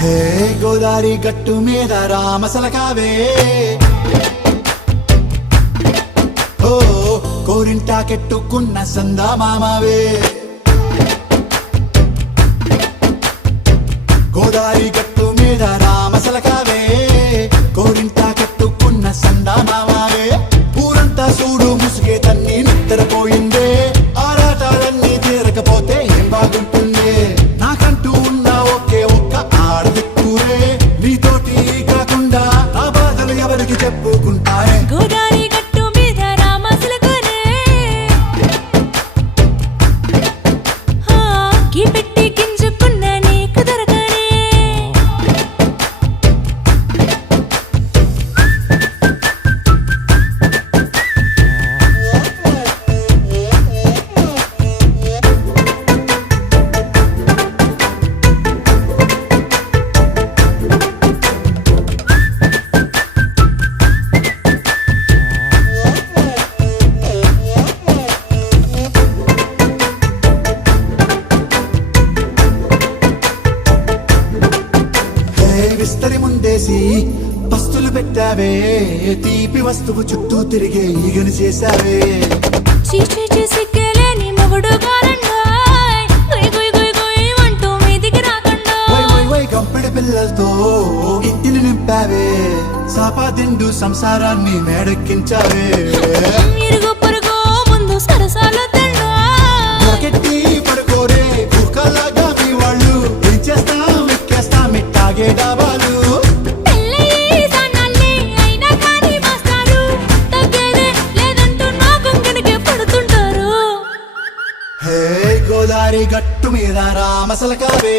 హే గోదారి గట్టు మీద రామసలకావే ఓ కోరింటాకెట్టుకున్న సందా మామావే గోదారి గట్టు మీద రామసలకావే కోరింటాకెట్టుకున్న సందా మామావే ఊరంతా చూడు ముసుగే తన్ని నిద్రపోయిందే ఆరాటాలన్నీ తీరకపోతే ఏం బాగుంటుందే నాకంటూ ఉన్న ఒకే ఒక్క ఆడదిక్కురే నీతోటి కాకుండా నా బాధలు ఎవరికి చెప్పుకుంటారే గోదారి గట్టు మీద రామసలకానే కీ పెట్టి గింజుకున్న నీకు దొరకనే విస్తరి ముందేసి పస్తులు పెట్టావే తీపి వస్తువు చుట్టూ తిరిగే ఈగను చేశావే చీచీ సిగ్గలేని మొగుడు గారండాయ్ గుయ్ గుయ్ గుయ్ గుయ్ అంటూ మీదికి రాకుండా వై వై వై గంపెడి పిల్లలతో ఇంటిని నింపావే సాపాదిండు సంసారాన్ని మేడెక్కించావే ఇరుగు పొరుగు ముందు సరసాలు దొరకెట్టి పడుకోరే కుక్కలాగా మీ వాళ్ళు ఏం చేస్తాం ఎక్కేస్తాం ఇట్టాగే డాబాలు హే గోదారి గట్టు మీద రామసలకావే